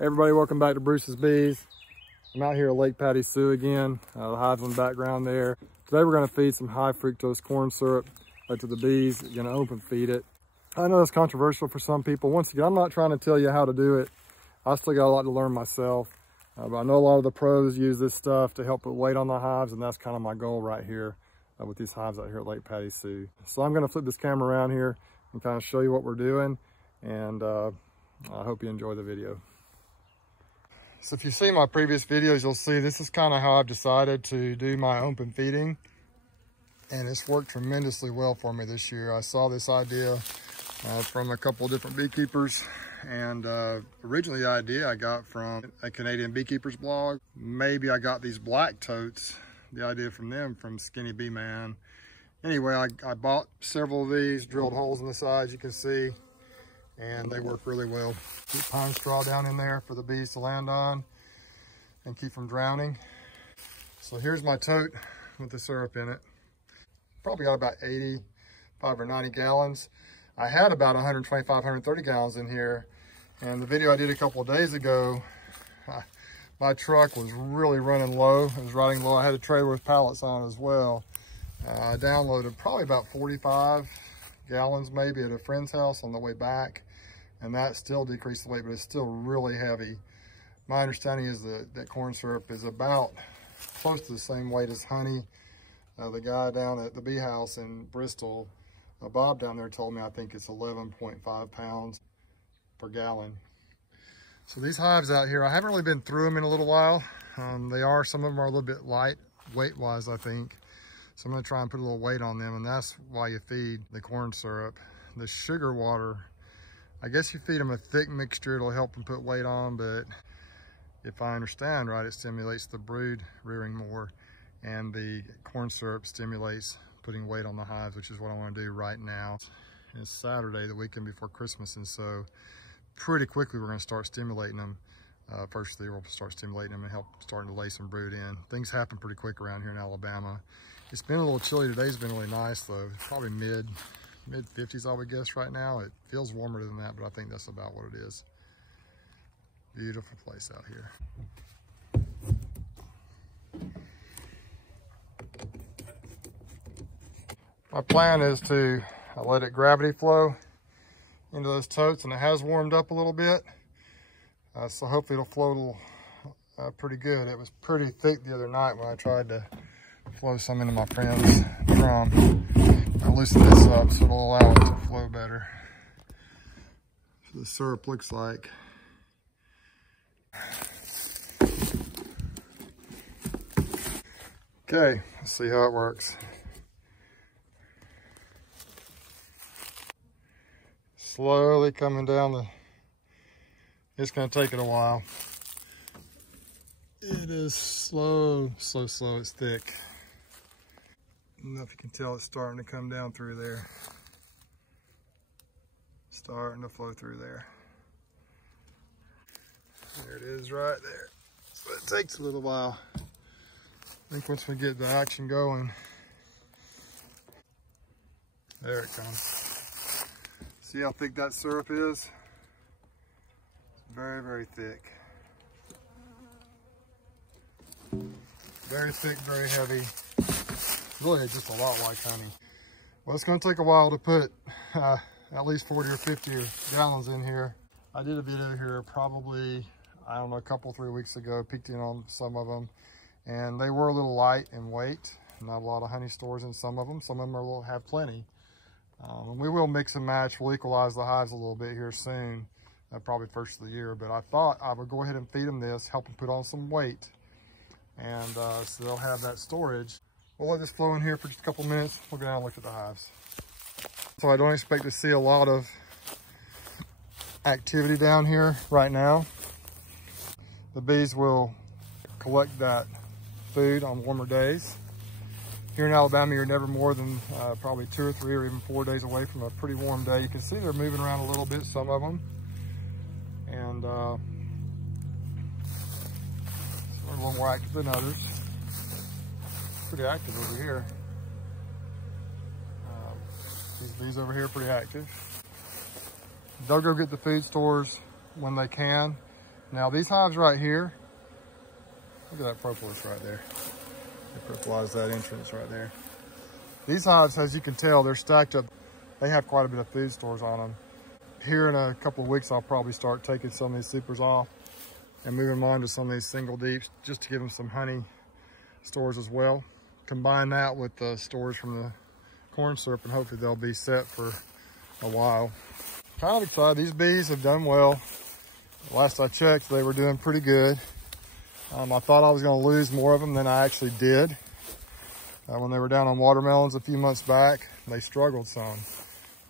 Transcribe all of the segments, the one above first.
Everybody, welcome back to Bruce's Bees. I'm out here at Lake Patty Sioux again. The hives in the background there. Today we're going to feed some high fructose corn syrup to the bees. You're going to open feed it. I know it's controversial for some people. Once again, I'm not trying to tell you how to do it. I still got a lot to learn myself. But I know a lot of the pros use this stuff to help put weight on the hives, and that's kind of my goal right here with these hives out here at Lake Patty Sioux. So I'm going to flip this camera around here and kind of show you what we're doing, and I hope you enjoy the video. So if you see my previous videos, you'll see this is kind of how I've decided to do my open feeding. And it's worked tremendously well for me this year. I saw this idea from a couple of different beekeepers. And originally the idea I got from a Canadian beekeeper's blog. Maybe I got these black totes, the idea from them, from Skinny Bee Man. Anyway, I bought several of these, drilled holes in the sides, you can see. And they work really well. Keep pine straw down in there for the bees to land on and keep them drowning. So here's my tote with the syrup in it. Probably got about 85 or 90 gallons. I had about 125, 130 gallons in here. And the video I did a couple of days ago, my truck was really running low. It was riding low. I had a trailer with pallets on as well. I downloaded probably about 45 gallons maybe at a friend's house on the way back. And that still decreased the weight, but it's still really heavy. My understanding is that corn syrup is about close to the same weight as honey. The guy down at the bee house in Bristol, Bob down there, told me I think it's 11.5 pounds per gallon. So these hives out here, I haven't really been through them in a little while. Some of them are a little bit light weight-wise, I think. So I'm gonna try and put a little weight on them, and that's why you feed the corn syrup. The sugar water, I guess you feed them a thick mixture, it'll help them put weight on, but if I understand right, it stimulates the brood rearing more, and the corn syrup stimulates putting weight on the hives, which is what I want to do right now. And it's Saturday, the weekend before Christmas, and so pretty quickly we're going to start stimulating them. First of the year we'll start stimulating them and help starting to lay some brood in. Things happen pretty quick around here in Alabama. It's been a little chilly. Today's been really nice though. Probably mid 50s, I would guess right now. It feels warmer than that, but I think that's about what it is. Beautiful place out here. My plan is to let it gravity flow into those totes, and it has warmed up a little bit. So hopefully it'll flow pretty good. It was pretty thick the other night when I tried to flow some into my friend's drum. I loosened this up so it'll allow it to flow better. So the syrup looks like. Okay, let's see how it works. Slowly coming down it's gonna take it a while. It is slow, it's thick. I don't know if you can tell it's starting to come down through there. Starting to flow through there. There it is right there. So it takes a little while. I think once we get the action going, there it comes. See how thick that syrup is? It's very, very thick. Very thick, very heavy. Really just a lot like honey. Well, it's gonna take a while to put at least 40 or 50 gallons in here. I did a video here probably, I don't know, a couple, 3 weeks ago, peeked in on some of them, and they were a little light in weight. Not a lot of honey stores in some of them. Some of them have plenty. And we will mix and match. We'll equalize the hives a little bit here soon, probably first of the year. But I thought I would go ahead and feed them this, help them put on some weight, and so they'll have that storage. We'll let this flow in here for just a couple minutes. We'll go down and look at the hives. So I don't expect to see a lot of activity down here right now. The bees will collect that food on warmer days. Here in Alabama, you're never more than probably 2 or 3 or even 4 days away from a pretty warm day. You can see they're moving around a little bit, some of them. And some are a little more active than others. Pretty active over here. These bees over here are pretty active. They'll go get the food stores when they can. Now these hives right here, look at that propolis right there. They purplize that entrance right there. These hives, as you can tell, they're stacked up. They have quite a bit of food stores on them. Here in a couple of weeks, I'll probably start taking some of these supers off and moving them on to some of these single deeps just to give them some honey stores as well. Combine that with the stores from the corn syrup and hopefully they'll be set for a while. Kind of excited. These bees have done well. Last I checked, they were doing pretty good. I thought I was going to lose more of them than I actually did. When they were down on watermelons a few months back, they struggled some.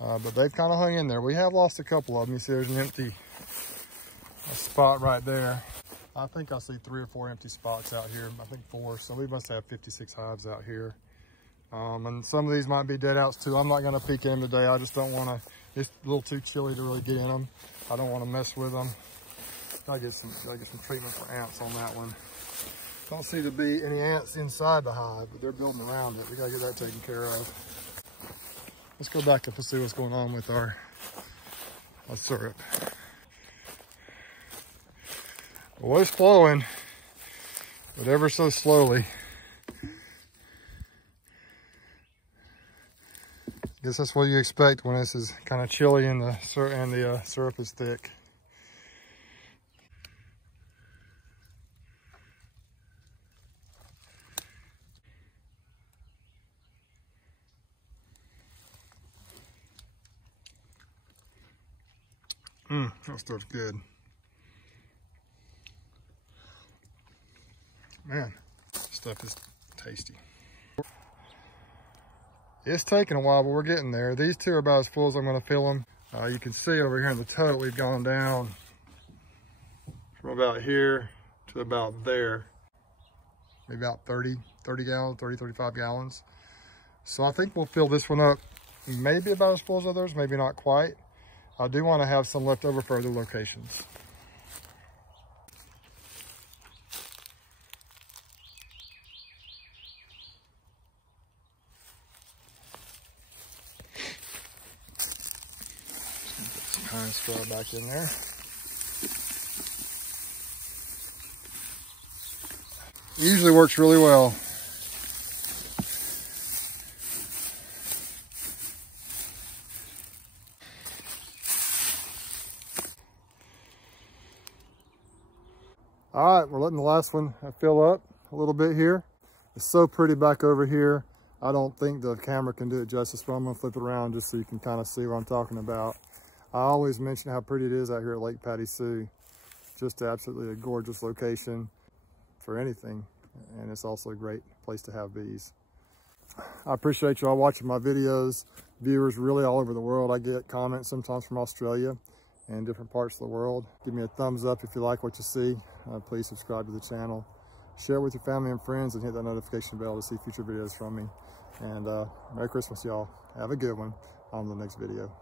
But they've kind of hung in there. We have lost a couple of them. You see there's an empty spot right there. I think I see 3 or 4 empty spots out here. I think 4. So we must have 56 hives out here. And some of these might be dead outs too. I'm not going to peek in them today. I just don't want to. It's a little too chilly to really get in them. I don't want to mess with them. Gotta get some treatment for ants on that one. Don't see to be any ants inside the hive, but they're building around it. We gotta get that taken care of. Let's go back up and see what's going on with our syrup. Well, it's flowing, but ever so slowly. Guess that's what you expect when this is kind of chilly and the syrup is thick. That stuff's good. Man, this stuff is tasty. It's taking a while, but we're getting there. These two are about as full as I'm going to fill them. You can see over here in the tote, we've gone down from about here to about there. Maybe about 30 gallons, 35 gallons. So I think we'll fill this one up maybe about as full as others, maybe not quite. I do want to have some left over for other locations. Some pine straw back in there. Usually works really well. All right, we're letting the last one fill up a little bit here. It's so pretty back over here. I don't think the camera can do it justice, but I'm gonna flip it around just so you can kind of see what I'm talking about. I always mention how pretty it is out here at Lake Patty Sioux. Just absolutely a gorgeous location for anything. And it's also a great place to have bees. I appreciate you all watching my videos. Viewers really all over the world. I get comments sometimes from Australia and different parts of the world. Give me a thumbs up if you like what you see. Please subscribe to the channel. Share it with your family and friends and hit that notification bell to see future videos from me. And Merry Christmas, y'all. Have a good one on the next video.